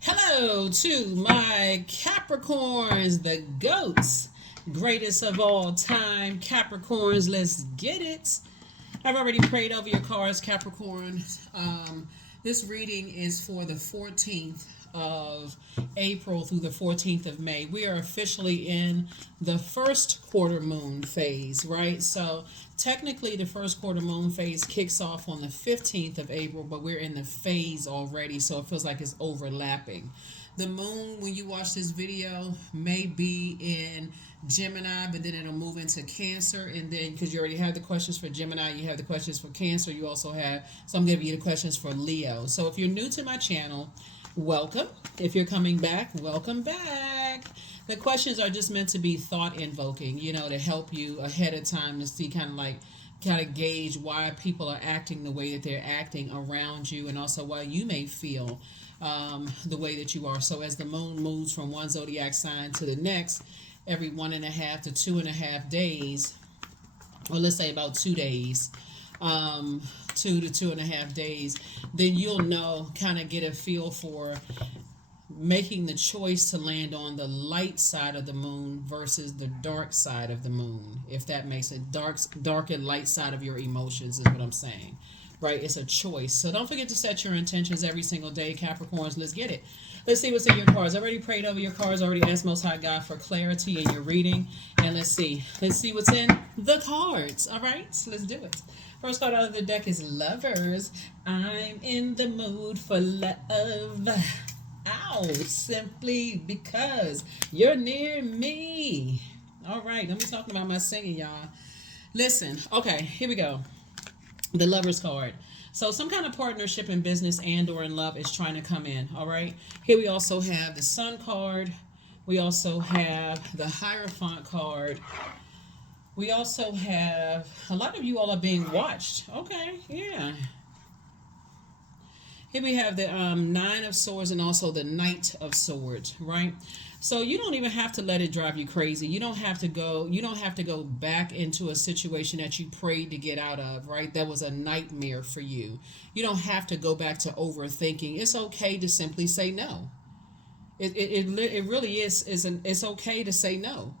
Hello to my Capricorns, the goats, greatest of all time. Capricorns, let's get it. I've already prayed over your cards, Capricorn. This reading is for the 14th of April through the 14th of May. We are officially in the first quarter moon phase, right? So technically, the first quarter moon phase kicks off on the 15th of April, but we're in the phase already, so it feels like it's overlapping. The moon, when you watch this video, may be in Gemini, but then it'll move into Cancer. And then, because you already have the questions for Gemini, you have the questions for Cancer, you also have, so I'm giving you the questions for Leo. So if you're new to my channel, welcome. If you're coming back, welcome back. The questions are just meant to be thought invoking, to help you ahead of time to see kind of gauge why people are acting the way that they're acting around you, and also why you may feel the way that you are. So as the moon moves from one zodiac sign to the next, every 1.5 to 2.5 days, or let's say about 2 days, 2 to 2.5 days, then you'll know, kind of get a feel for making the choice to land on the light side of the moon versus the dark side of the moon, if that makes it. Dark and light side of your emotions is what I'm saying, right? It's a choice. So don't forget to set your intentions every single day, Capricorns. Let's get it. Let's see what's in your cards. I already prayed over your cards. I already asked Most High God for clarity in your reading. And let's see what's in the cards. All right, let's do it. First card out of the deck is Lovers. I'm in the mood for love. Ow, simply because you're near me. All right, let me talk about my singing, y'all. Listen, okay, here we go. The Lovers card. So some kind of partnership in business and or in love is trying to come in, all right? Here we also have the Sun card. We also have the Hierophant card. We also have, a lot of you all are being watched. Okay, yeah. Here we have the Nine of Swords and also the Knight of Swords, right? So you don't even have to let it drive you crazy. You don't have to go back into a situation that you prayed to get out of, right? That was a nightmare for you. You don't have to go back to overthinking. It's okay to simply say no. It really is it's okay to say no.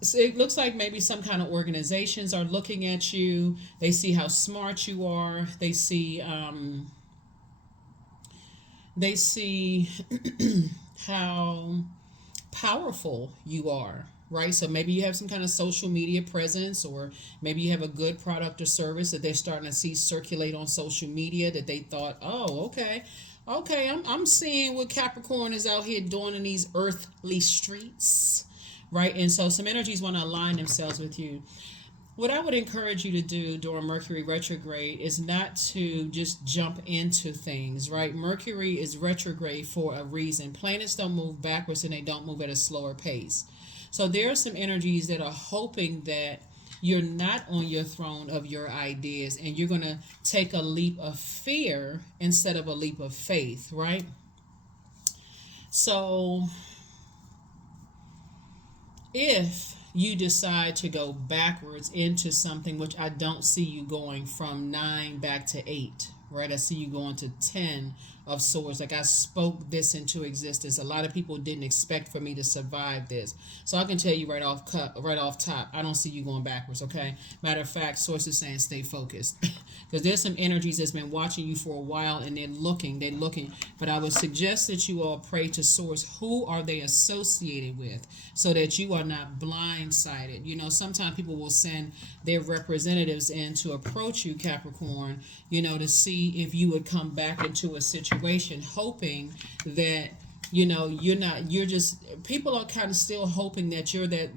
So it looks like maybe some kind of organizations are looking at you. They see how smart you are. They see how powerful you are, right? So maybe you have some kind of social media presence, or maybe you have a good product or service that they're starting to see circulate on social media, that they thought, oh, okay, I'm seeing what Capricorn is out here doing in these earthly streets, right? And so some energies want to align themselves with you. What I would encourage you to do during Mercury retrograde is not to just jump into things, right? Mercury is retrograde for a reason. Planets don't move backwards and they don't move at a slower pace. So there are some energies that are hoping that you're not on your throne of your ideas and you're going to take a leap of fear instead of a leap of faith, right? So if you decide to go backwards into something, which I don't see you going from 9 back to 8, right? I see you going to 10 of swords. Like, I spoke this into existence. A lot of people didn't expect for me to survive this. So I can tell you right off top, I don't see you going backwards, okay? Matter of fact, sources saying stay focused. Because there's some energies that's been watching you for a while and they're looking. But I would suggest that you all pray to source. Who are they associated with, so that you are not blindsided? Sometimes people will send their representatives in to approach you, Capricorn, to see if you would come back into a situation, hoping that people are kind of still hoping that you're that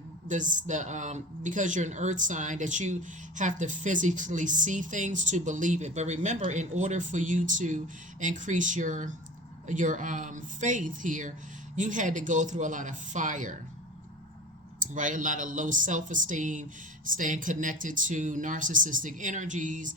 because you're an earth sign, that you have to physically see things to believe it. But remember, in order for you to increase your faith here, you had to go through a lot of fire, right? A lot of low self-esteem, staying connected to narcissistic energies,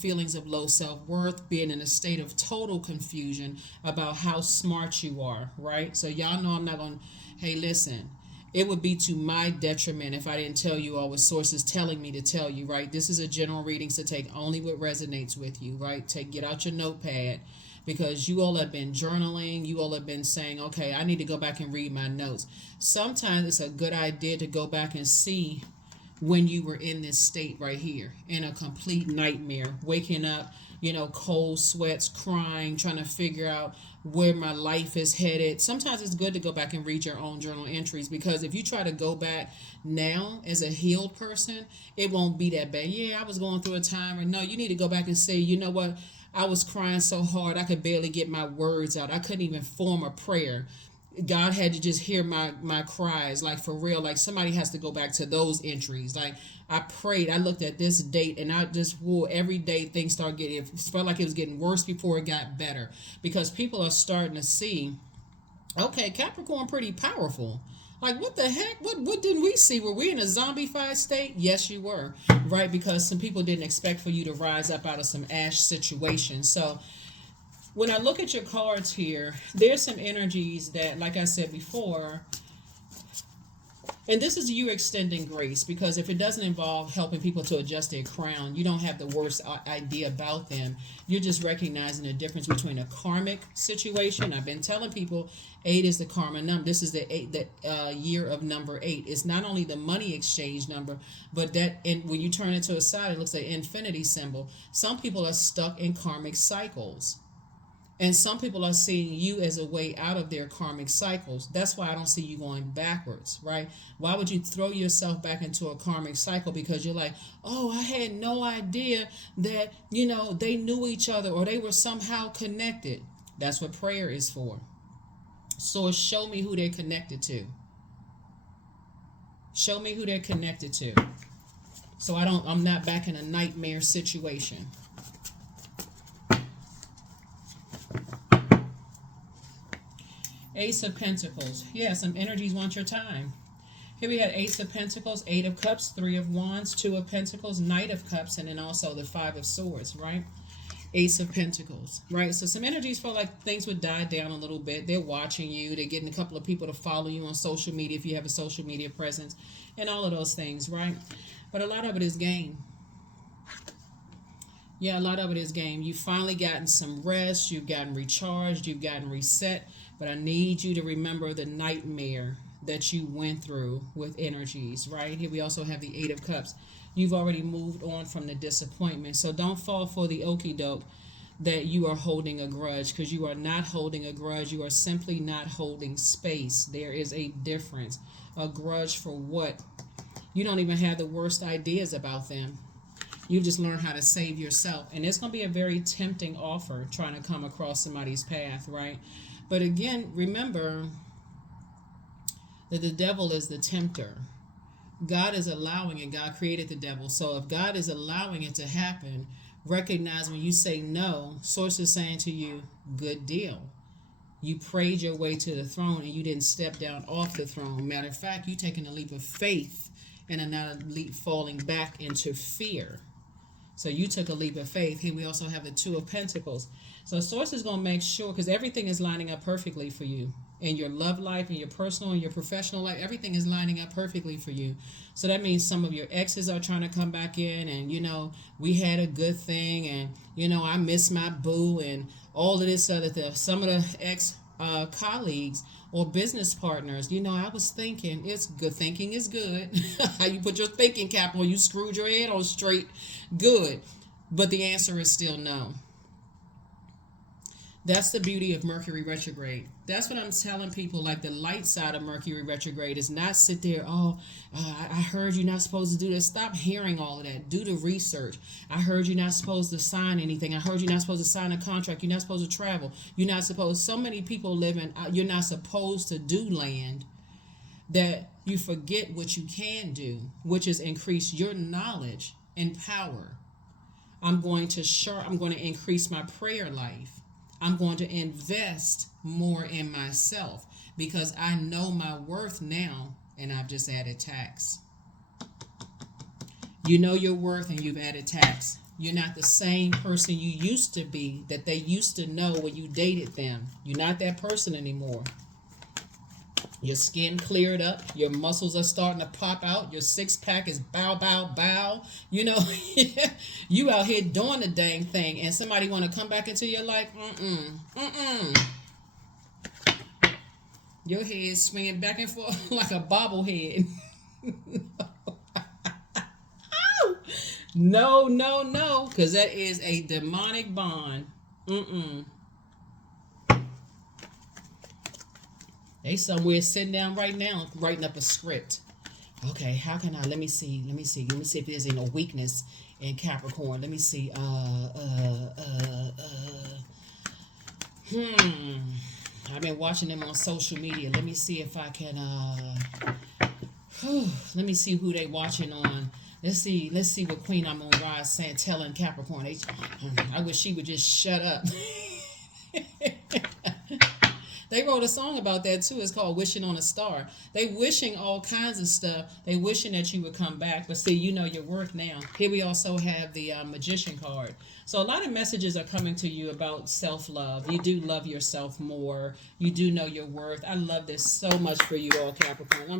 feelings of low self-worth, being in a state of total confusion about how smart you are, right? So y'all know I'm not going to, hey, listen, it would be to my detriment if I didn't tell you all what sources telling me to tell you, right? This is a general reading, so take only what resonates with you, right? Get out your notepad, because you all have been journaling. You all have been saying, okay, I need to go back and read my notes. Sometimes it's a good idea to go back and see when you were in this state right here, in a complete nightmare, waking up, cold sweats, crying, trying to figure out where my life is headed. Sometimes it's good to go back and read your own journal entries, because if you try to go back now as a healed person, it won't be that bad. Yeah, I was going through a time. Or no, you need to go back and say, you know what? I was crying so hard I could barely get my words out. I couldn't even form a prayer. God had to just hear my cries, like for real. Like somebody has to go back to those entries. Like I prayed, I looked at this date, and I just every day things start getting, it felt like it was getting worse before it got better, because people are starting to see, okay, Capricorn pretty powerful. Like what the heck? What didn't we see? Were we in a zombified state? Yes, you were, right? Because some people didn't expect for you to rise up out of some ash situation. So when I look at your cards here, there's some energies that, like I said before, and this is you extending grace, because if it doesn't involve helping people to adjust their crown, you don't have the worst idea about them. You're just recognizing the difference between a karmic situation. I've been telling people 8 is the karma number. This is the year of number 8. It's not only the money exchange number, but when you turn it to a side, it looks like an infinity symbol. Some people are stuck in karmic cycles. And some people are seeing you as a way out of their karmic cycles. That's why I don't see you going backwards, right? Why would you throw yourself back into a karmic cycle? Because you're like, oh, I had no idea that, they knew each other or they were somehow connected. That's what prayer is for. So show me who they're connected to. Show me who they're connected to. So I'm not back in a nightmare situation. Ace of Pentacles. Yeah, some energies want your time. Here we had Ace of Pentacles, 8 of Cups, 3 of Wands, 2 of Pentacles, Knight of Cups, and then also the 5 of Swords, right? Ace of Pentacles, right? So some energies feel like things would die down a little bit. They're watching you. They're getting a couple of people to follow you on social media if you have a social media presence, and all of those things, right? But a lot of it is game. Yeah, a lot of it is game. You've finally gotten some rest. You've gotten recharged. You've gotten reset. But I need you to remember the nightmare that you went through with energies, right? Here we also have the 8 of Cups. You've already moved on from the disappointment. So don't fall for the okie doke that you are holding a grudge, because you are not holding a grudge. You are simply not holding space. There is a difference. A grudge for what? You don't even have the worst ideas about them. You just learn how to save yourself. And it's going to be a very tempting offer trying to come across somebody's path, right? But again, remember that the devil is the tempter. God is allowing it. God created the devil. So if God is allowing it to happen, recognize when you say no, Source is saying to you, good deal. You prayed your way to the throne and you didn't step down off the throne. Matter of fact, you taking a leap of faith and another leap falling back into fear. So you took a leap of faith. Here we also have the 2 of Pentacles. So Source is going to make sure, because everything is lining up perfectly for you. In your love life, in your personal and your professional life, everything is lining up perfectly for you. So that means some of your exes are trying to come back in and, we had a good thing and, I miss my boo and all of this other stuff. Some of the ex-colleagues or business partners, I was thinking, it's good. Thinking is good. How you put your thinking cap on, you screwed your head on straight. Good. But the answer is still no. That's the beauty of Mercury retrograde. That's what I'm telling people. Like the light side of Mercury retrograde is not sit there, I heard you're not supposed to do this. Stop hearing all of that. Do the research. I heard you're not supposed to sign anything. I heard you're not supposed to sign a contract. You're not supposed to travel. You're not supposed. So many people live in, you're not supposed to do land, that you forget what you can do, which is increase your knowledge and power. I'm going to increase my prayer life. I'm going to invest more in myself because I know my worth now, and I've just added tax. You know your worth and you've added tax. You're not the same person you used to be that they used to know when you dated them. You're not that person anymore. Your skin cleared up. Your muscles are starting to pop out. Your six pack is bow, bow, bow. You know, you out here doing the dang thing, and somebody want to come back into your life. Your head swinging back and forth like a bobblehead. No, no, no, because that is a demonic bond. They somewhere sitting down right now writing up a script. Okay, how can I? Let me see. Let me see. Let me see if there's any weakness in Capricorn. Let me see. I've been watching them on social media. Let me see if I can. Let me see who they watching on. Let's see. Let's see what Queen Amun Ra is saying, telling Capricorn. I wish she would just shut up. They wrote a song about that too. It's called "Wishing on a Star." They wishing all kinds of stuff. They wishing that you would come back, but see, you know your worth now. Here we also have the Magician card. So a lot of messages are coming to you about self-love. You do love yourself more. You do know your worth. I love this so much for you all, Capricorn.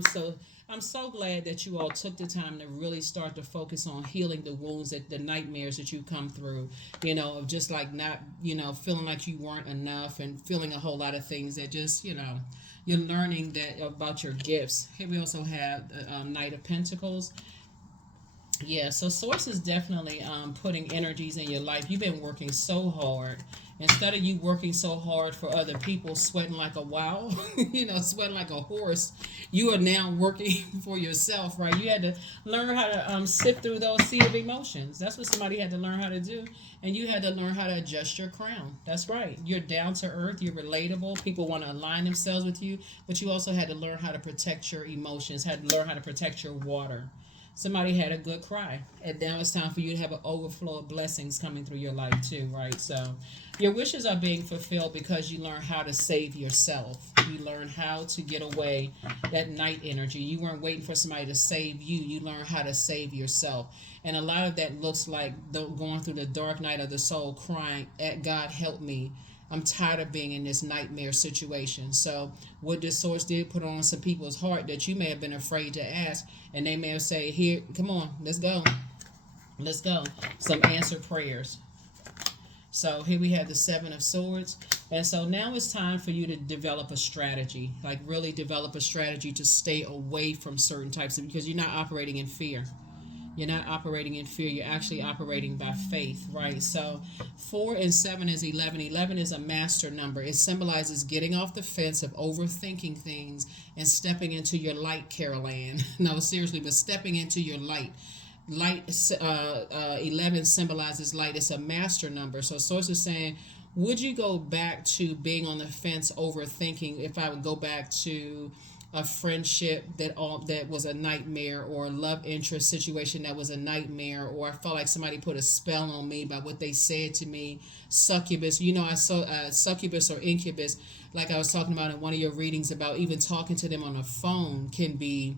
I'm so glad that you all took the time to really start to focus on healing the wounds, that the nightmares that you come through, you know, of just like not, you know, feeling like you weren't enough and feeling a whole lot of things that just, you know, you're learning that about your gifts. Here we also have the Knight of Pentacles. Yeah, so Source is definitely putting energies in your life. You've been working so hard. Instead of you working so hard for other people, sweating like a wow, you know, sweating like a horse, you are now working for yourself, right? You had to learn how to sift through those sea of emotions. That's what somebody had to learn how to do. And you had to learn how to adjust your crown. That's right. You're down to earth. You're relatable. People want to align themselves with you. But you also had to learn how to protect your emotions, had to learn how to protect your water. Somebody had a good cry, and now it's time for you to have an overflow of blessings coming through your life too, right? So your wishes are being fulfilled because you learn how to save yourself. You learn how to get away that night energy. You weren't waiting for somebody to save you. You learn how to save yourself. And a lot of that looks like going through the dark night of the soul, crying, "At God, help me. I'm tired of being in this nightmare situation." So what this source did put on some people's heart that you may have been afraid to ask, and they may have said, "Here, come on, let's go. Let's go." Some answered prayers. So here we have the Seven of Swords. And so now it's time for you to develop a strategy, like really develop a strategy to stay away from certain types of, because you're not operating in fear. You're not operating in fear. You're actually operating by faith, right? So 4 and 7 is 11. 11 is a master number. It symbolizes getting off the fence of overthinking things and stepping into your light, Carol Ann. No, seriously, but stepping into your light. Light, 11 symbolizes light. It's a master number. So Source is saying, would you go back to being on the fence, overthinking? If I would go back to a friendship that was a nightmare, or a love interest situation that was a nightmare, or I felt like somebody put a spell on me by what they said to me, succubus. You know, I saw succubus or incubus, like I was talking about in one of your readings, about even talking to them on the phone can be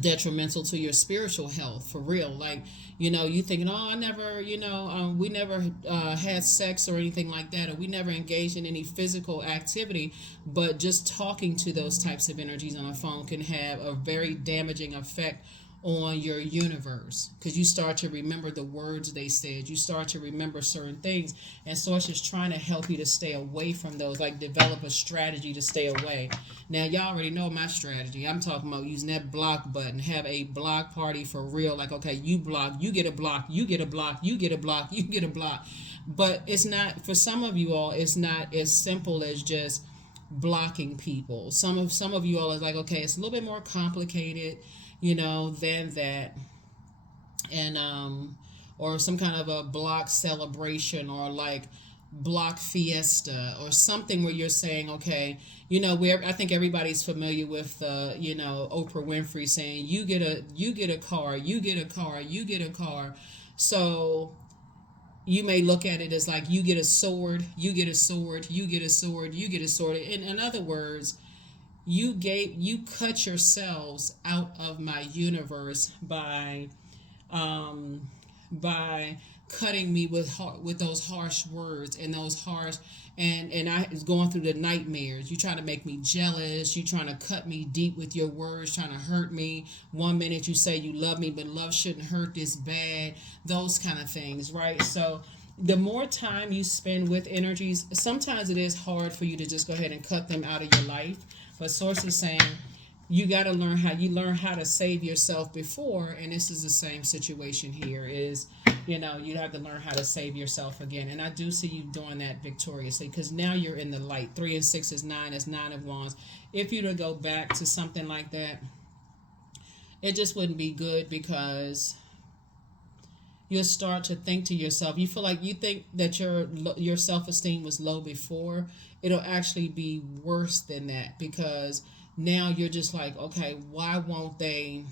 detrimental to your spiritual health, for real. Like, you know, you thinking, "Oh, I never, you know, we never had sex or anything like that, or we never engaged in any physical activity," but just talking to those types of energies on a phone can have a very damaging effect on your universe, because you start to remember the words they said. You start to remember certain things, and Source is trying to help you to stay away from those, like develop a strategy to stay away. Now, y'all already know my strategy. I'm talking about using that block button. Have a block party for real. Like, okay, you block, you get a block, you get a block, you get a block, you get a block. But it's not, for some of you all, it's not as simple as just blocking people. Some of you all are like, okay, it's a little bit more complicated, you know, than that. And or some kind of a block celebration, or like block fiesta, or something where you're saying, okay, you know, where I think everybody's familiar with you know, Oprah Winfrey saying, you get a car, you get a car, you get a car. So you may look at it as like, you get a sword, you get a sword, you get a sword, you get a sword. In other words, you cut yourselves out of my universe by cutting me with those harsh words and those harsh and I was going through the nightmares. You trying to make me jealous. You trying to cut me deep with your words, trying to hurt me. One minute you say you love me, but love shouldn't hurt this bad. Those kind of things, right? So the more time you spend with energies, sometimes it is hard for you to just go ahead and cut them out of your life. But source is saying you got to learn how to save yourself before, and this is the same situation here. Is you have to learn how to save yourself again, and I do see you doing that victoriously because now you're in the light. 3 and 6 is 9. Is 9 of Wands. If you to go back to something like that, it just wouldn't be good because you'll start to think to yourself. You feel like you think that your self-esteem was low before. It'll actually be worse than that because now you're just like, okay, why won't they?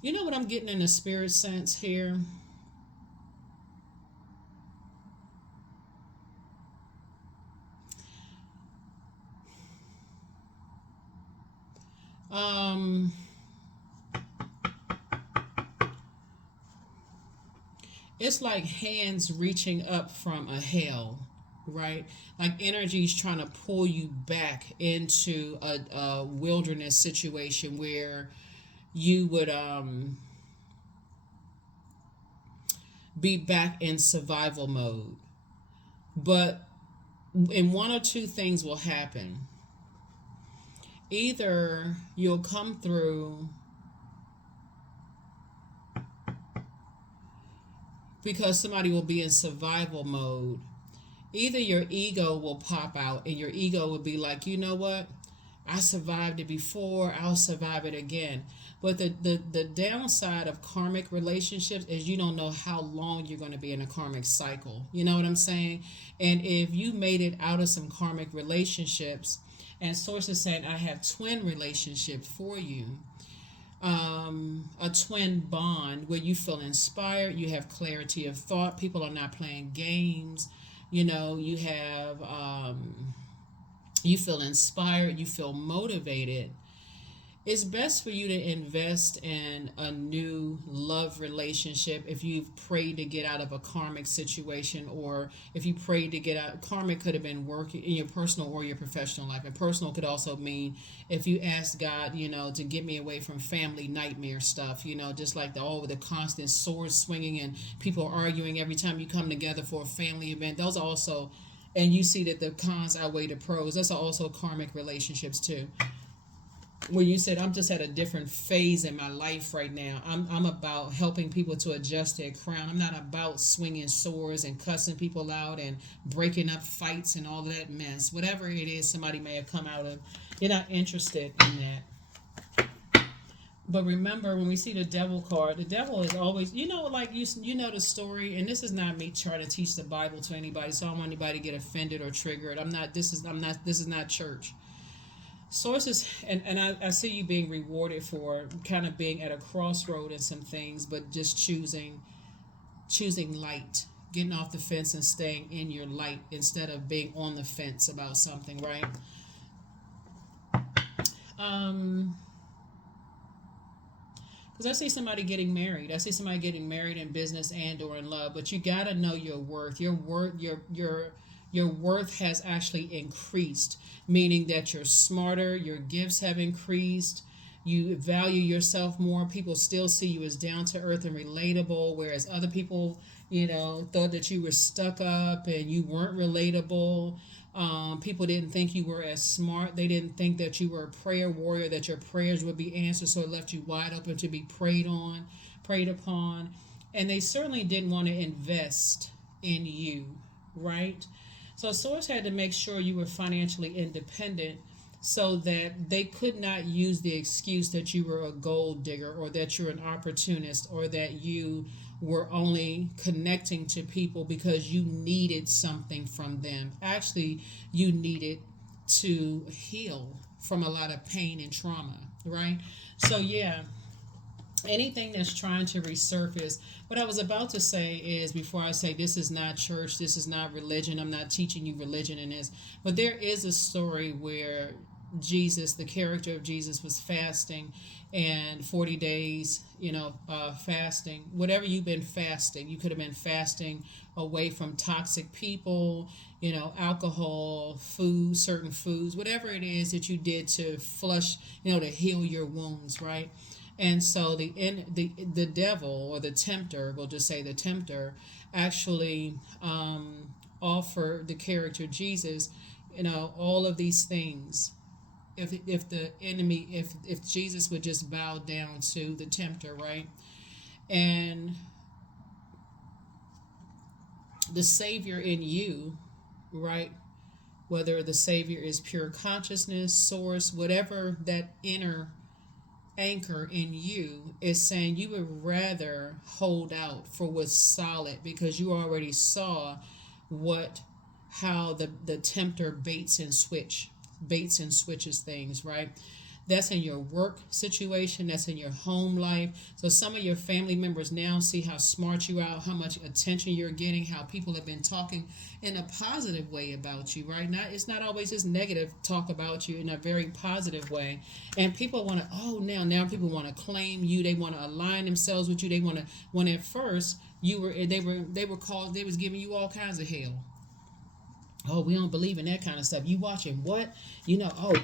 You know what I'm getting in a spirit sense here? Um, it's like hands reaching up from a hell, right? Like energy's trying to pull you back into a wilderness situation where you would be back in survival mode. But and one or two things will happen. Either you'll come through because somebody will be in survival mode. Either your ego will pop out and your ego will be like, you know what? I survived it before, I'll survive it again. But the downside of karmic relationships is you don't know how long you're going to be in a karmic cycle. You know what I'm saying? And if you made it out of some karmic relationships, and sources saying I have twin relationships for you, a twin bond where you feel inspired, you have clarity of thought, people are not playing games, you have you feel inspired, you feel motivated. It's best for you to invest in a new love relationship if you've prayed to get out of a karmic situation, or if you prayed to get out. Karmic could have been work in your personal or your professional life, and personal could also mean if you ask God, to get me away from family nightmare stuff, just like the constant sword swinging and people arguing every time you come together for a family event. Those are also, and you see that the cons outweigh the pros. That's also karmic relationships too. When you said I'm just at a different phase in my life right now. I'm about helping people to adjust their crown. I'm not about swinging swords and cussing people out and breaking up fights and all of that mess. Whatever it is somebody may have come out of, you're not interested in that. But remember, when we see the devil card, the devil is always, like you know the story, and this is not me trying to teach the Bible to anybody, so I don't want anybody to get offended or triggered. This is not church. Sources, and I see you being rewarded for kind of being at a crossroad in some things, but just choosing light, getting off the fence and staying in your light instead of being on the fence about something, right? Because I see somebody getting married. I see somebody getting married in business and or in love, but you gotta know your worth. Your worth has actually increased, meaning that you're smarter, your gifts have increased, you value yourself more. People still see you as down to earth and relatable, whereas other people, thought that you were stuck up and you weren't relatable. People didn't think you were as smart. They didn't think that you were a prayer warrior, that your prayers would be answered, so it left you wide open to be prayed upon. And they certainly didn't want to invest in you, right? So Source had to make sure you were financially independent so that they could not use the excuse that you were a gold digger or that you're an opportunist or that you were only connecting to people because you needed something from them. Actually, you needed to heal from a lot of pain and trauma, right? So, yeah, anything that's trying to resurface. What I was about to say is, before I say this is not church, this is not religion, I'm not teaching you religion in this, but there is a story where Jesus, the character of Jesus, was fasting, and 40 days, fasting. Whatever you've been fasting, you could have been fasting away from toxic people, alcohol, food, certain foods, whatever it is that you did to flush, to heal your wounds, right? And so the devil, or the tempter, we'll just say the tempter, actually offered the character Jesus, all of these things. If the enemy, if Jesus would just bow down to the tempter, right? And the Savior in you, right? Whether the Savior is pure consciousness, source, whatever that inner anchor in you is saying, you would rather hold out for what's solid, because you already saw how the tempter baits and switches things, right? That's in your work situation, that's in your home life. So some of your family members now see how smart you are, how much attention you're getting, how people have been talking in a positive way about you, right? It's not always just negative talk about you, in a very positive way. And people want to, now people want to claim you, they want to align themselves with you, they want to, when at first they was giving you all kinds of hell. Oh, we don't believe in that kind of stuff. You watching what?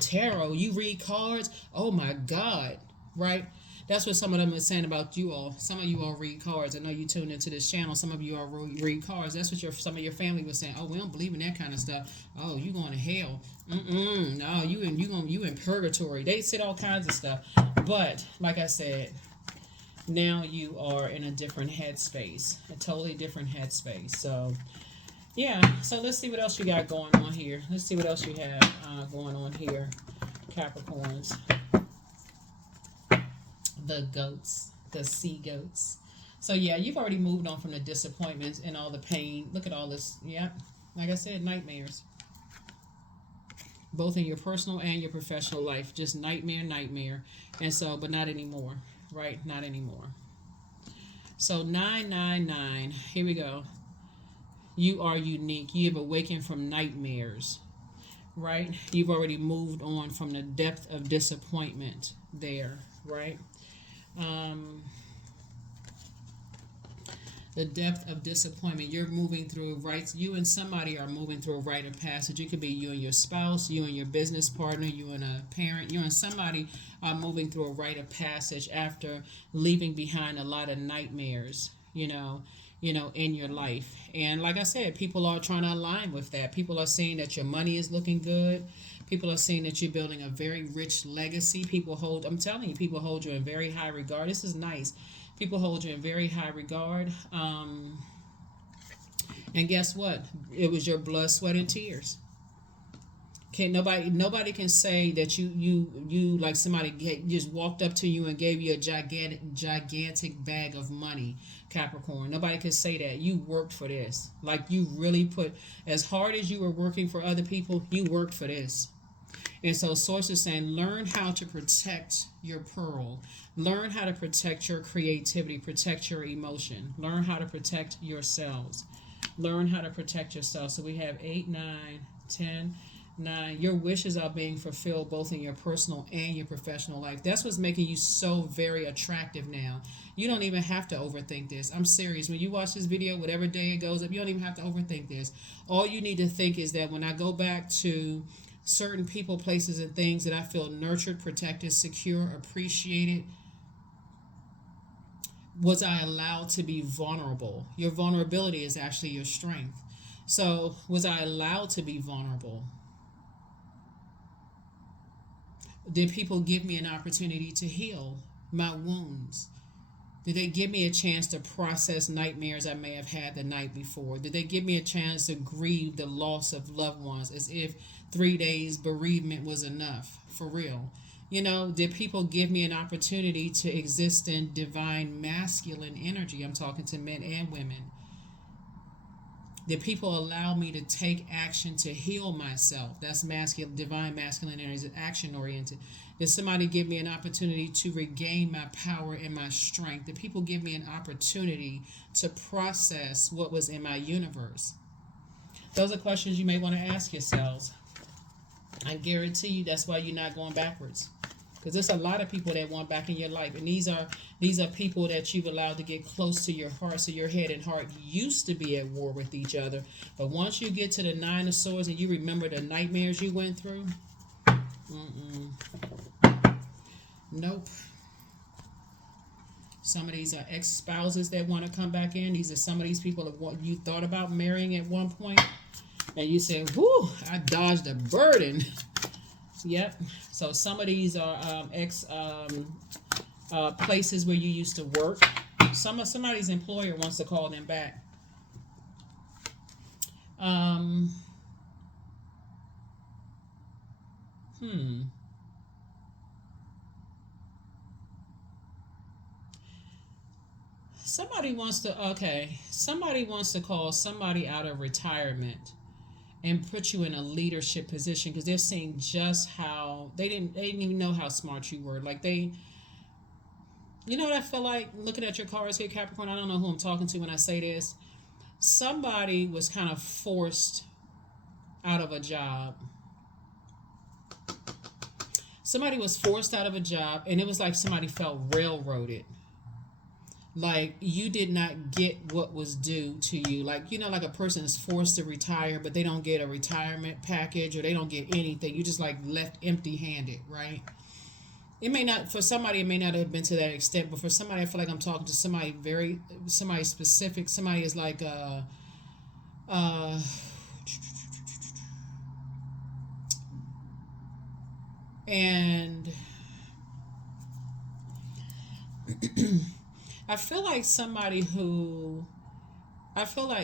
Tarot, you read cards? Oh my God, right? That's what some of them are saying about you all. Some of you all read cards. I know you tuned into this channel. Some of you all read cards. That's what some of your family was saying. Oh, we don't believe in that kind of stuff. Oh, you going to hell? No, you in purgatory. They said all kinds of stuff. But like I said, now you are in a different headspace, a totally different headspace. So. Yeah, so let's see what else you got going on here. Let's see what else you have going on here, Capricorns. The goats, the sea goats. So yeah, you've already moved on from the disappointments and all the pain. Look at all this. Yeah, like I said, nightmares. Both in your personal and your professional life. Just nightmare. And so, but not anymore, right? Not anymore. So 999, here we go. You are unique. You have awakened from nightmares, right? You've already moved on from the depth of disappointment there, right? The depth of disappointment. You're moving through rites. You and somebody are moving through a rite of passage. It could be you and your spouse, you and your business partner, you and a parent. You and somebody are moving through a rite of passage after leaving behind a lot of nightmares, in your life. And like I said, people are trying to align with that. People are seeing that your money is looking good. People are seeing that you're building a very rich legacy. I'm telling you, people hold you in very high regard. This is nice. People hold you in very high regard. And guess what? It was your blood, sweat, and tears. Nobody can say that you like somebody just walked up to you and gave you a gigantic bag of money, Capricorn. Nobody can say that. You worked for this. Like, you really put, as hard as you were working for other people, you worked for this. And so Source is saying, learn how to protect your pearl. Learn how to protect your creativity, protect your emotion. Learn how to protect yourselves. Learn how to protect yourself. So we have 8, 9, 10, 9. Your wishes are being fulfilled both in your personal and your professional life. That's what's making you so very attractive now. You don't even have to overthink this. I'm serious. When you watch this video, whatever day it goes up, you don't even have to overthink this. All you need to think is that when I go back to certain people, places, and things that I feel nurtured, protected, secure, appreciated, was I allowed to be vulnerable? Your vulnerability is actually your strength. So was I allowed to be vulnerable? Did people give me an opportunity to heal my wounds? Did they give me a chance to process nightmares I may have had the night before? Did they give me a chance to grieve the loss of loved ones as if 3 days bereavement was enough? For real. Did people give me an opportunity to exist in divine masculine energy? I'm talking to men and women. Did people allow me to take action to heal myself? That's masculine, divine masculine energy, action oriented. Did somebody give me an opportunity to regain my power and my strength? Did people give me an opportunity to process what was in my universe? Those are questions you may want to ask yourselves. I guarantee you that's why you're not going backwards. Because there's a lot of people that want back in your life, and these are people that you've allowed to get close to your heart. So your head and heart used to be at war with each other, but once you get to the Nine of Swords and you remember the nightmares you went through, nope. Some of these are ex-spouses that want to come back in. These are some of these people that you thought about marrying at one point, and you said, "Whoo, I dodged a burden." Yep. So some of these are places where you used to work. Somebody's employer wants to call them back. Hmm. Somebody wants to call somebody out of retirement and put you in a leadership position because they're seeing just how they didn't even know how smart you were. Like you know what I feel like looking at your cards here, Capricorn. I don't know who I'm talking to when I say this. Somebody was kind of forced out of a job. Somebody was forced out of a job, and it was like somebody felt railroaded. Like you did not get what was due to you. Like, like a person is forced to retire, but they don't get a retirement package or they don't get anything. You just like left empty handed, right? It may not, for somebody, it may not have been to that extent, but for somebody, I feel like I'm talking to somebody specific. Somebody is like, uh, and I feel like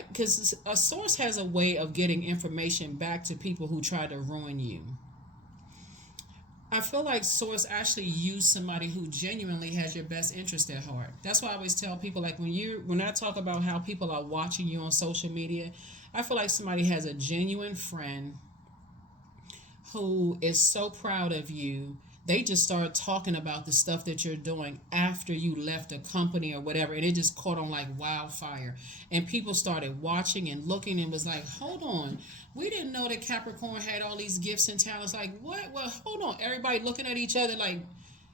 because a source has a way of getting information back to people who try to ruin you. I feel like source actually used somebody who genuinely has your best interest at heart. That's why I always tell people, like when I talk about how people are watching you on social media, I feel like somebody has a genuine friend who is so proud of you. They just started talking about the stuff that you're doing after you left a company or whatever, and it just caught on like wildfire. And people started watching and looking and was like, hold on, we didn't know that Capricorn had all these gifts and talents. Like, what? Well, hold on. Everybody looking at each other like,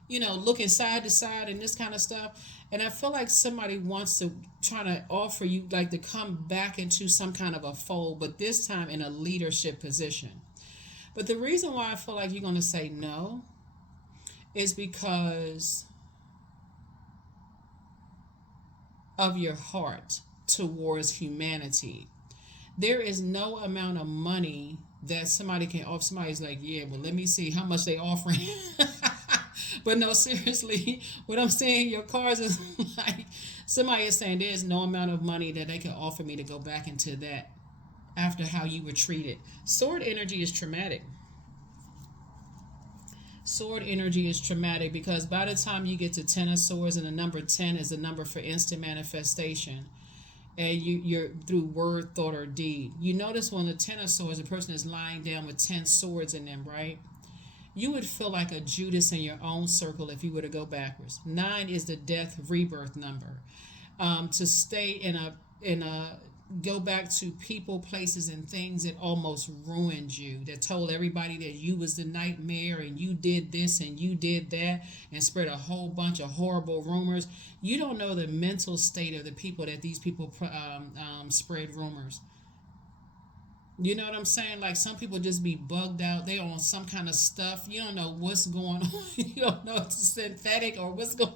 looking side to side and this kind of stuff. And I feel like somebody wants to try to offer you like to come back into some kind of a fold, but this time in a leadership position. But the reason why I feel like you're going to say no is because of your heart towards humanity. There is no amount of money that somebody can offer. Somebody's like, yeah, well, let me see how much they offering. But no, seriously, what I'm saying, your cards is like, somebody is saying there's no amount of money that they can offer me to go back into that after how you were treated. Sword energy is traumatic. Sword energy is traumatic because by the time you get to 10 of swords, and the number 10 is the number for instant manifestation, and you're through word, thought, or deed. You notice when the 10 of swords, a person is lying down with 10 swords in them, right? You would feel like a Judas in your own circle if you were to go backwards. 9 is the death rebirth number. To stay in a go back to people, places, and things that almost ruined you, that told everybody that you was the nightmare and you did this and you did that and spread a whole bunch of horrible rumors. You don't know the mental state of the people that these people spread rumors. You know what I'm saying? Like some people just be bugged out. They on some kind of stuff. You don't know what's going on. You don't know if it's synthetic or what's going.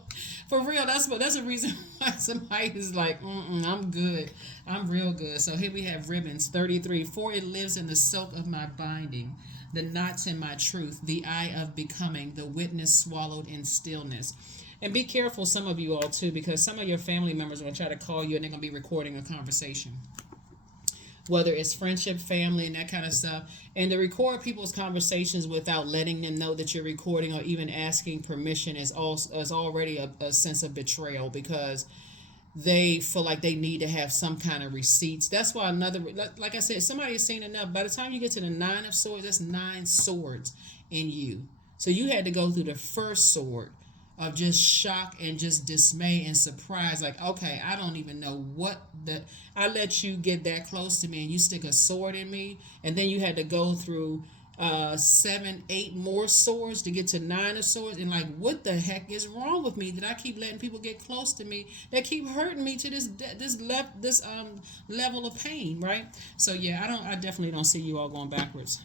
For real, that's a reason why somebody is like, I'm good. I'm real good. So here we have ribbons 33. For it lives in the silk of my binding, the knots in my truth, the eye of becoming, the witness swallowed in stillness. And be careful, some of you all too, because some of your family members are going to try to call you and they're going to be recording a conversation, whether it's friendship, family, and that kind of stuff. And to record people's conversations without letting them know that you're recording or even asking permission is already a sense of betrayal, because they feel like they need to have some kind of receipts. That's why like I said, somebody has seen enough. By the time you get to the 9 of swords, that's 9 swords in you. So you had to go through the first sword of just shock and just dismay and surprise. Like, okay, I don't even know I let you get that close to me and you stick a sword in me. And then you had to go through 7, 8 more swords to get to 9 of swords, and like, what the heck is wrong with me that I keep letting people get close to me that keep hurting me to this level of pain, right? So yeah, I definitely don't see you all going backwards.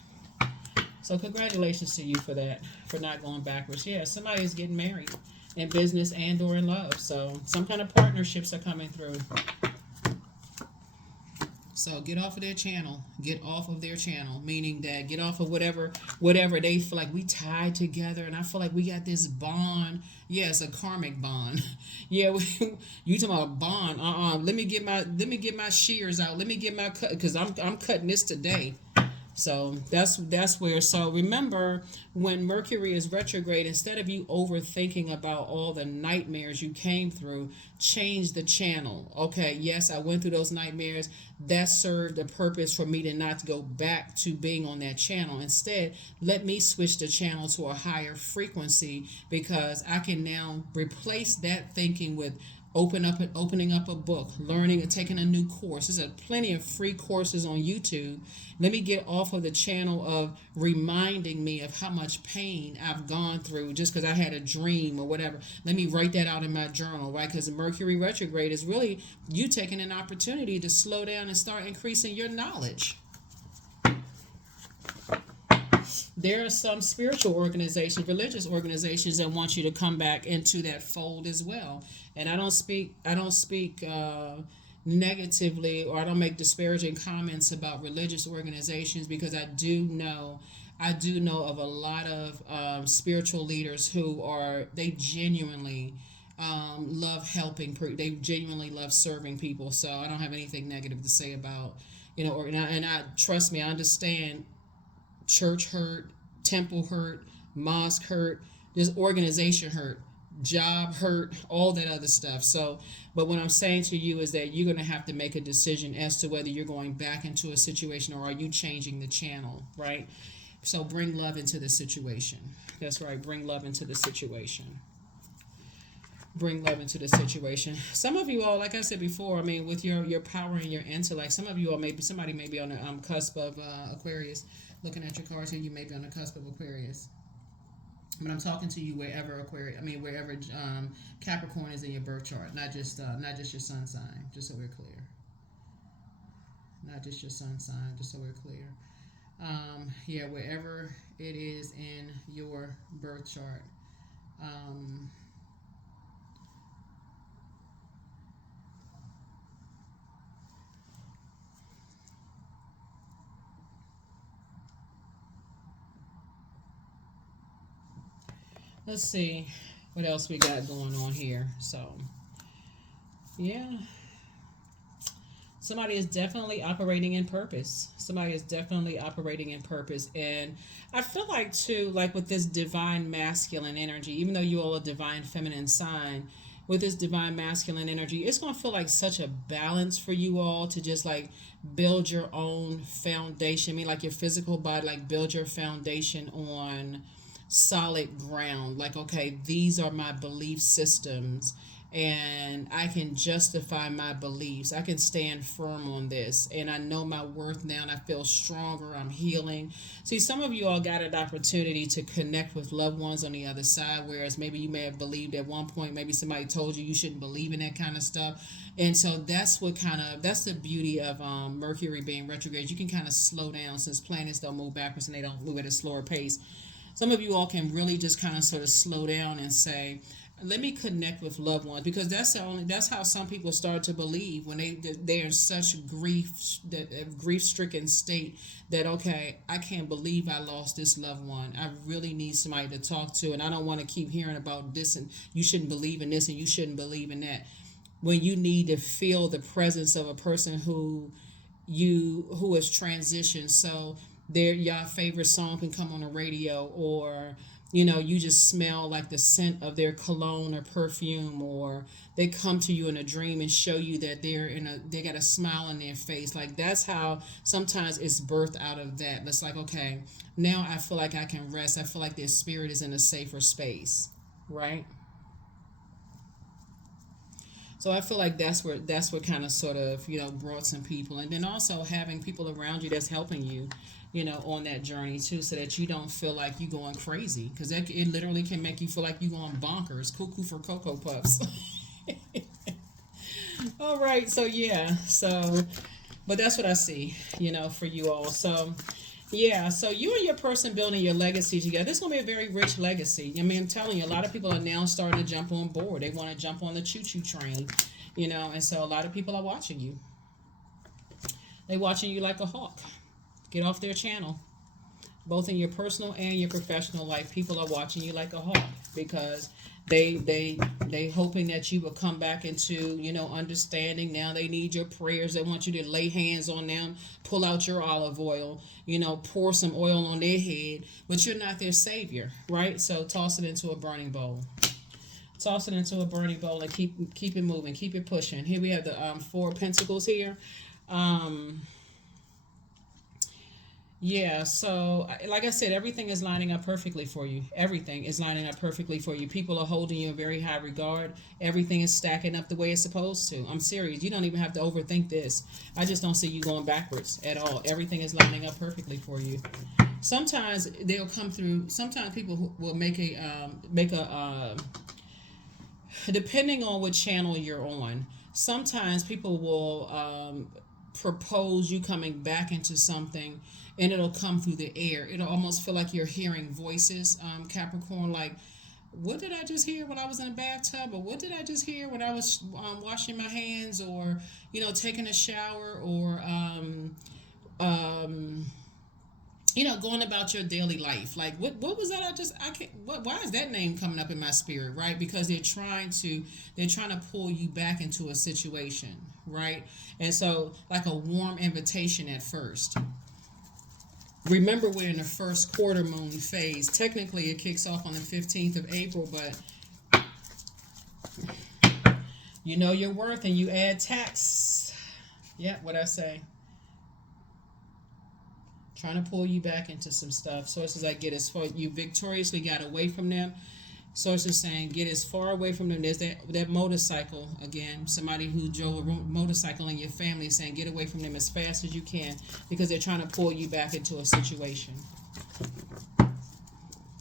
So congratulations to you for that, for not going backwards. Yeah, somebody is getting married in business and or in love. So some kind of partnerships are coming through. So get off of their channel. Get off of their channel, meaning that get off of whatever they feel like we tied together, and I feel like we got this bond. Yeah, it's a karmic bond. Yeah, you talking about a bond? Let me get my shears out. Let me get my cut because I'm cutting this today. So that's where. So remember, when Mercury is retrograde, instead of you overthinking about all the nightmares you came through, change the channel. Okay, yes, I went through those nightmares. That served a purpose for me to not go back to being on that channel. Instead, let me switch the channel to a higher frequency because I can now replace that thinking with opening up a book, learning and taking a new course. There's plenty of free courses on YouTube. Let me get off of the channel of reminding me of how much pain I've gone through just because I had a dream or whatever. Let me write that out in my journal, right? Because Mercury retrograde is really you taking an opportunity to slow down and start increasing your knowledge. There are some spiritual organizations, religious organizations that want you to come back into that fold as well. And I don't speak negatively, or I don't make disparaging comments about religious organizations because I do know of a lot of spiritual leaders who they genuinely love helping. They genuinely love serving people. So I don't have anything negative to say about and I trust me, I understand church hurt, temple hurt, mosque hurt, this organization hurt, job hurt, all that other stuff. So, but what I'm saying to you is that you're going to have to make a decision as to whether you're going back into a situation or are you changing the channel, right? So bring love into the situation. That's right, bring love into the situation. Bring love into the situation. Some of you all, like I said before, I mean, with your power and your intellect, some of you all somebody may be on the cusp of Aquarius. Looking at your cards here, you may be on the cusp of Aquarius. But I'm talking to you wherever Capricorn is in your birth chart, not just your sun sign, just so we're clear. Not just your sun sign, just so we're clear. Yeah, wherever it is in your birth chart. Let's see what else we got going on here. So, yeah. Somebody is definitely operating in purpose. Somebody is definitely operating in purpose. And I feel like, too, like with this divine masculine energy, even though you all a divine feminine sign, with this divine masculine energy, it's going to feel like such a balance for you all to just like build your own foundation. I mean, like your physical body, like build your foundation on solid ground. Like, okay, these are my belief systems and I can justify my beliefs. I can stand firm on this and I know my worth now and I feel stronger. I'm healing. See, some of you all got an opportunity to connect with loved ones on the other side, whereas maybe you may have believed at one point, maybe somebody told you shouldn't believe in that kind of stuff. And so that's the beauty of Mercury being retrograde. You can kind of slow down since planets don't move backwards and they don't move at a slower pace. Some of you all can really just kind of sort of slow down and say, let me connect with loved ones, because that's how some people start to believe when they're in such grief stricken state that, okay, I can't believe I lost this loved one. I really need somebody to talk to, and I don't want to keep hearing about this and you shouldn't believe in this and you shouldn't believe in that. When you need to feel the presence of a person who has transitioned, so your favorite song can come on the radio, or you just smell like the scent of their cologne or perfume, or they come to you in a dream and show you that they got a smile on their face. Like, that's how sometimes it's birthed out of that. It's like, okay, now I feel like I can rest. I feel like their spirit is in a safer space, right? So I feel like that's what kind of sort of brought some people, and then also having people around you that's helping you, on that journey too, so that you don't feel like you're going crazy, because it literally can make you feel like you're going bonkers, cuckoo for Cocoa Puffs. All right, so yeah, so, but that's what I see, for you all. So, yeah, so you and your person building your legacy together. This is going to be a very rich legacy. I mean, I'm telling you, a lot of people are now starting to jump on board. They want to jump on the choo-choo train, and so a lot of people are watching you. They're watching you like a hawk. Get off their channel. Both in your personal and your professional life, people are watching you like a hawk, because they hoping that you will come back into understanding. Now they need your prayers. They want you to lay hands on them, pull out your olive oil, pour some oil on their head, but you're not their savior, right? So toss it into a burning bowl. Toss it into a burning bowl and keep it moving, keep it pushing. Here we have the Four of Pentacles here. Yeah, so like I said, everything is lining up perfectly for you. Everything is lining up perfectly for you. People are holding you in very high regard. Everything is stacking up the way it's supposed to. I'm serious. You don't even have to overthink this. I just don't see you going backwards at all. Everything is lining up perfectly for you. Sometimes they'll come through. Sometimes people will make a depending on what channel you're on. Sometimes people will propose you coming back into something, and it'll come through the air. It'll almost feel like you're hearing voices, Capricorn, like, what did I just hear when I was in a bathtub? Or what did I just hear when I was washing my hands, or, taking a shower, or, going about your daily life. Like, what was that? Why is that name coming up in my spirit, right? Because they're trying to pull you back into a situation, right? And so, like a warm invitation at first. Remember, we're in the first quarter moon phase. Technically, it kicks off on the 15th of April, but you know your worth and you add tax. Yeah, what I say. Trying to pull you back into some stuff. Sources I get as far, you victoriously got away from them. Sources saying get as far away from them. There's that motorcycle again. Somebody who drove a motorcycle in your family saying get away from them as fast as you can, because they're trying to pull you back into a situation.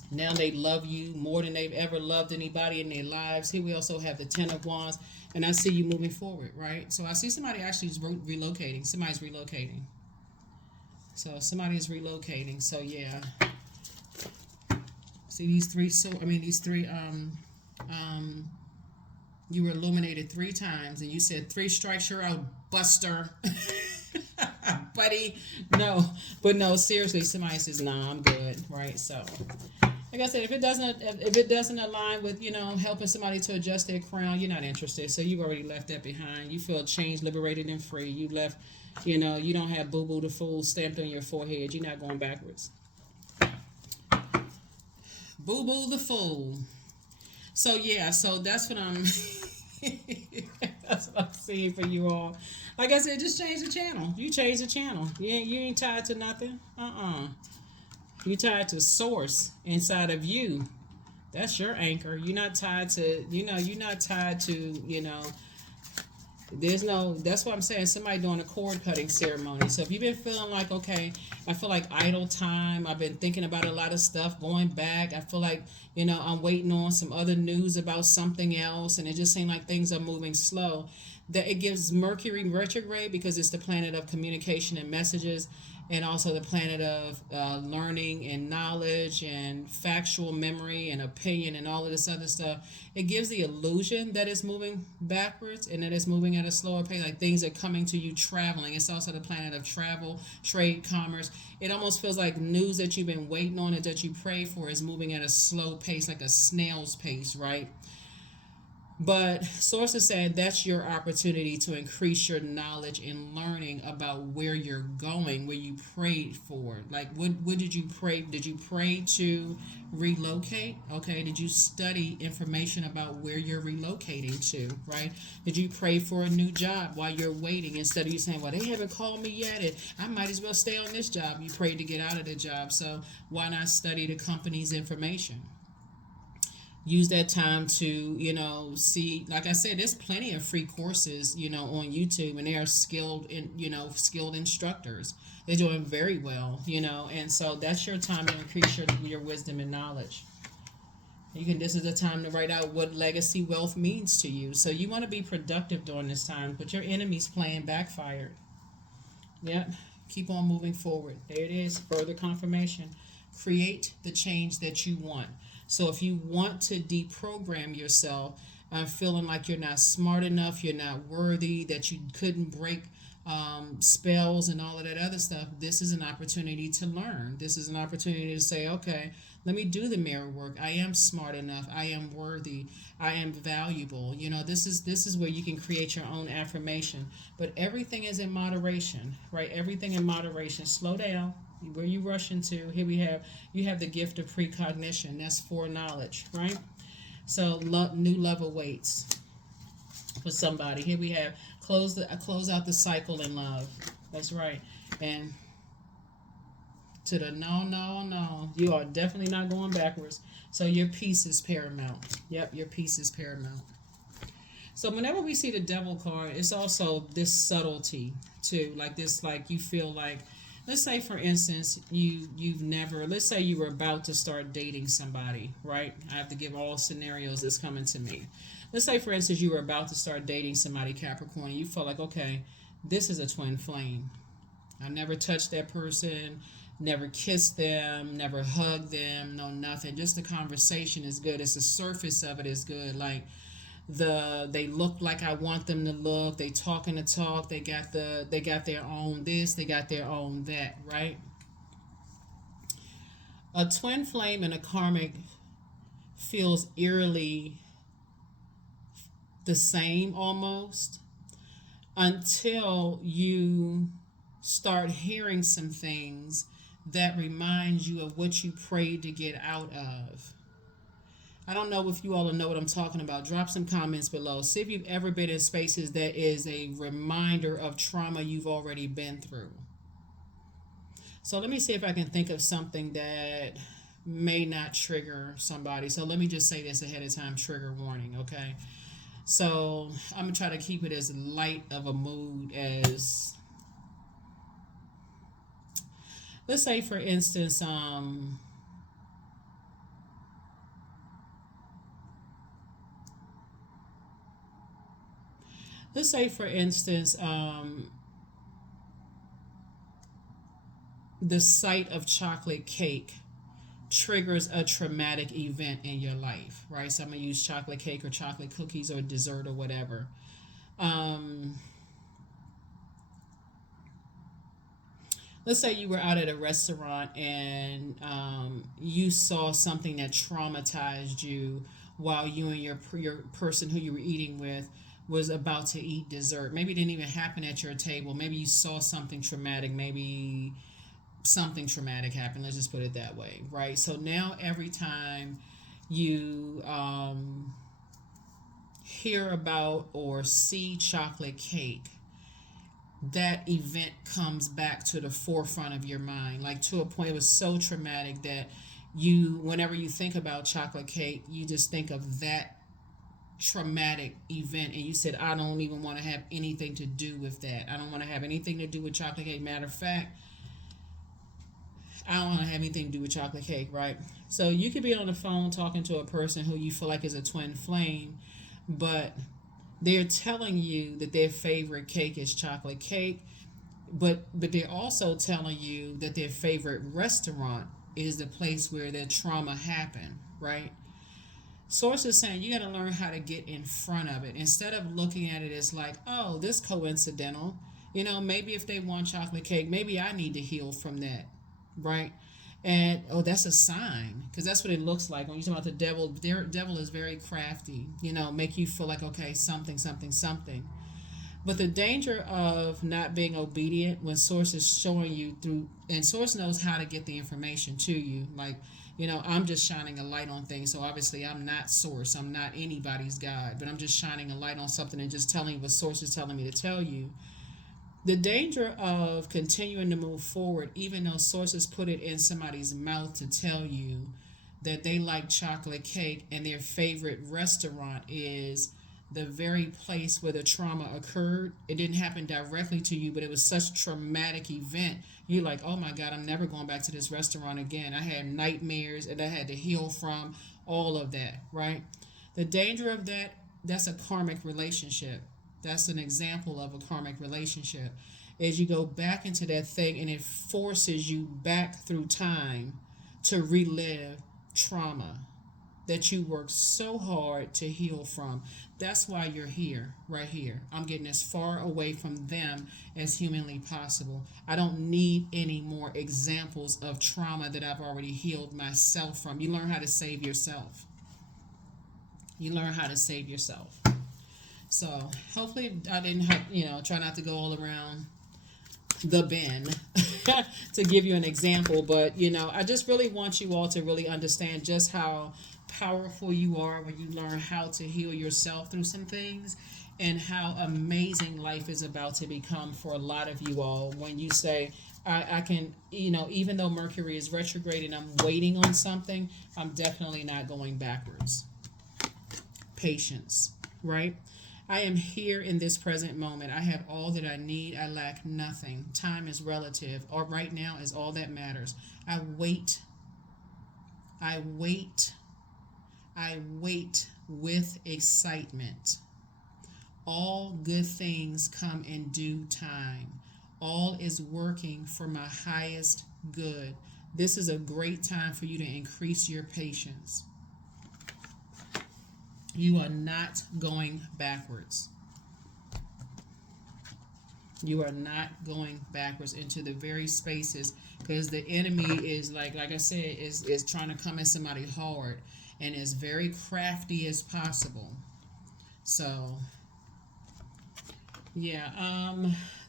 Now they love you more than they've ever loved anybody in their lives. Here we also have the Ten of Wands, and I see you moving forward, right? So I see somebody actually is relocating. Somebody's relocating. So somebody is relocating. So yeah. See these three. You were illuminated 3 times, and you said 3 strikes you're out, Buster. Buddy, no, but no, seriously. Somebody says, "Nah, I'm good." Right. So, like I said, if it doesn't align with helping somebody to adjust their crown, you're not interested. So you've already left that behind. You feel changed, liberated, and free. You left. You don't have "Boo Boo the Fool" stamped on your forehead. You're not going backwards. Boo Boo the Fool. So yeah, so that's what I'm that's what I'm seeing for you all. Like I said, just change the channel. You change the channel. You ain't tied to nothing. You tied to source inside of you. That's your anchor. You're not tied to, you're not tied to, that's what I'm saying. Somebody doing a cord cutting ceremony. So if you've been feeling like, okay, I feel like idle time. I've been thinking about a lot of stuff going back. I feel like, I'm waiting on some other news about something else. And it just seems like things are moving slow. That it gives Mercury retrograde, because it's the planet of communication and messages, and also the planet of learning and knowledge and factual memory and opinion and all of this other stuff. It gives the illusion that it's moving backwards and that it's moving at a slower pace, like things are coming to you traveling. It's also the planet of travel, trade, commerce. It almost feels like news that you've been waiting on and that you prayed for is moving at a slow pace, like a snail's pace, right? But sources said that's your opportunity to increase your knowledge and learning about where you're going, where you prayed for. Like, what did you pray? Did you pray to relocate? Okay. Did you study information about where you're relocating to, right? Did you pray for a new job while you're waiting, instead of you saying, well, they haven't called me yet, and I might as well stay on this job? You prayed to get out of the job. So why not study the company's information? use that time to, see, like I said, there's plenty of free courses, on YouTube, and they are skilled instructors. They're doing very well, and so that's your time to increase your wisdom and knowledge. This is the time to write out what legacy wealth means to you. So you want to be productive during this time, but your enemy's playing backfired. Yep. Keep on moving forward. There it is. Further confirmation. Create the change that you want. So if you want to deprogram yourself, feeling like you're not smart enough, you're not worthy, that you couldn't break spells and all of that other stuff, this is an opportunity to learn. This is an opportunity to say, okay, let me do the mirror work. I am smart enough. I am worthy. I am valuable. This is where you can create your own affirmation. But everything is in moderation, right? Everything in moderation. Slow down. Where you rushing to? Here you have the gift of precognition. That's foreknowledge, right? So new love awaits for somebody. Here we have close out the cycle in love. That's right. And to the no. You are definitely not going backwards. So your peace is paramount. Yep, your peace is paramount. So whenever we see the devil card, it's also this subtlety too. Like this, like you feel like, let's say for instance, let's say you were about to start dating somebody, right? I have to give all scenarios that's coming to me. Let's say for instance, you were about to start dating somebody, Capricorn, and you felt like, okay, this is a twin flame. I never touched that person, never kissed them, never hugged them, no nothing. Just the conversation is good. It's the surface of it is good. Like they look like I want them to look. They talking the talk. They got their own this. They got their own that. Right. A twin flame and a karmic feels eerily the same almost until you start hearing some things that remind you of what you prayed to get out of. I don't know if you all know what I'm talking about. Drop some comments below. See if you've ever been in spaces that is a reminder of trauma you've already been through. So let me see if I can think of something that may not trigger somebody. So let me just say this ahead of time, trigger warning, okay? So I'm going to try to keep it as light of a mood as... Let's say, for instance, the sight of chocolate cake triggers a traumatic event in your life, right? So I'm going to use chocolate cake or chocolate cookies or dessert or whatever. Let's say you were out at a restaurant and you saw something that traumatized you while you and your person who you were eating with was about to eat dessert. Maybe it didn't even happen at your table. Maybe you saw something traumatic. Maybe something traumatic happened. Let's just put it that way, right? So now every time you hear about or see chocolate cake, that event comes back to the forefront of your mind, like to a point it was so traumatic that whenever you think about chocolate cake, you just think of that traumatic event, and you said, I don't even want to have anything to do with that. I don't want to have anything to do with chocolate cake. Matter of fact, I don't want to have anything to do with chocolate cake, right? So you could be on the phone talking to a person who you feel like is a twin flame, but they're telling you that their favorite cake is chocolate cake, but they're also telling you that their favorite restaurant is the place where their trauma happened, right? Source is saying you got to learn how to get in front of it instead of looking at it as like, oh, this coincidental. Maybe if they want chocolate cake, maybe I need to heal from that, right? And that's a sign, because that's what it looks like when you talk about the devil. The devil is very crafty, make you feel like, okay, something. But the danger of not being obedient when Source is showing you through, and Source knows how to get the information to you. Like, I'm just shining a light on things. So obviously I'm not Source. I'm not anybody's God, but I'm just shining a light on something and just telling you what Source is telling me to tell you. The danger of continuing to move forward, even though sources put it in somebody's mouth to tell you that they like chocolate cake and their favorite restaurant is the very place where the trauma occurred. It didn't happen directly to you, but it was such a traumatic event. You're like, oh my God, I'm never going back to this restaurant again. I had nightmares and I had to heal from all of that, right? The danger of that, that's a karmic relationship. That's an example of a karmic relationship. Is you go back into that thing and it forces you back through time to relive trauma that you worked so hard to heal from. That's why you're here, right here. I'm getting as far away from them as humanly possible. I don't need any more examples of trauma that I've already healed myself from. You learn how to save yourself. You learn how to save yourself. So hopefully I didn't, try not to go all around the bend to give you an example, but I just really want you all to really understand just how powerful you are when you learn how to heal yourself through some things, and how amazing life is about to become for a lot of you all when you say, I can, even though Mercury is retrograde and I'm waiting on something, I'm definitely not going backwards. Patience, right? I am here in this present moment. I have all that I need. I lack nothing. Time is relative, or right now is all that matters. I wait. I wait. I wait with excitement. All good things come in due time. All is working for my highest good. This is a great time for you to increase your patience. You are not going backwards. You are not going backwards into the very spaces, because the enemy is like I said, is trying to come at somebody hard and as very crafty as possible. So yeah,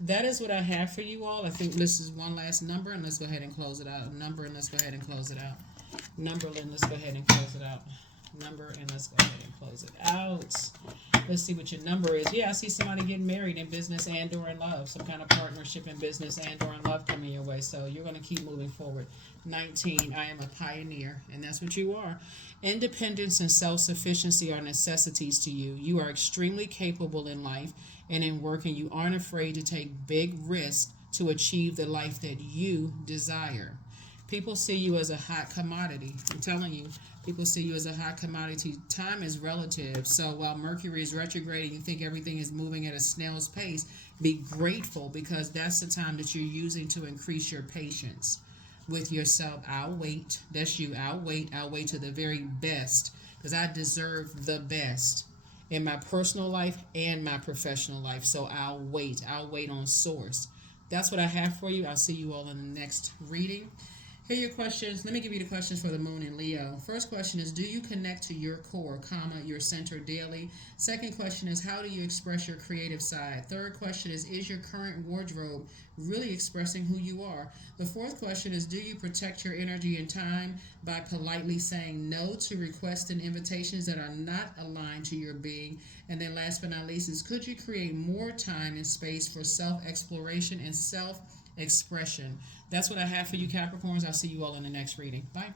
that is what I have for you all. I think this is one last number, and let's go ahead and close it out. Number, and let's go ahead and close it out. Number, and let's go ahead and close it out. Number, and let's go ahead and close it out. Let's see what your number is. Yeah, I see somebody getting married in business and or in love. Some kind of partnership in business and or in love coming your way. So you're going to keep moving forward. 19, I am a pioneer, and that's what you are. Independence and self-sufficiency are necessities to you. You are extremely capable in life and in work, and you aren't afraid to take big risks to achieve the life that you desire. People see you as a hot commodity. I'm telling you, people see you as a hot commodity. Time is relative. So while Mercury is retrograde and you think everything is moving at a snail's pace, be grateful, because that's the time that you're using to increase your patience with yourself. I'll wait. That's you. I'll wait. I'll wait to the very best, because I deserve the best in my personal life and my professional life. So I'll wait. I'll wait on source. That's what I have for you. I'll see you all in the next reading. Here are your questions. Let me give you the questions for the moon in Leo. First question is, do you connect to your core, your center daily? Second question is, how do you express your creative side? Third question is your current wardrobe really expressing who you are? The fourth question is, do you protect your energy and time by politely saying no to requests and invitations that are not aligned to your being? And then last but not least is, could you create more time and space for self-exploration and self-expression? That's what I have for you, Capricorns. I'll see you all in the next reading. Bye.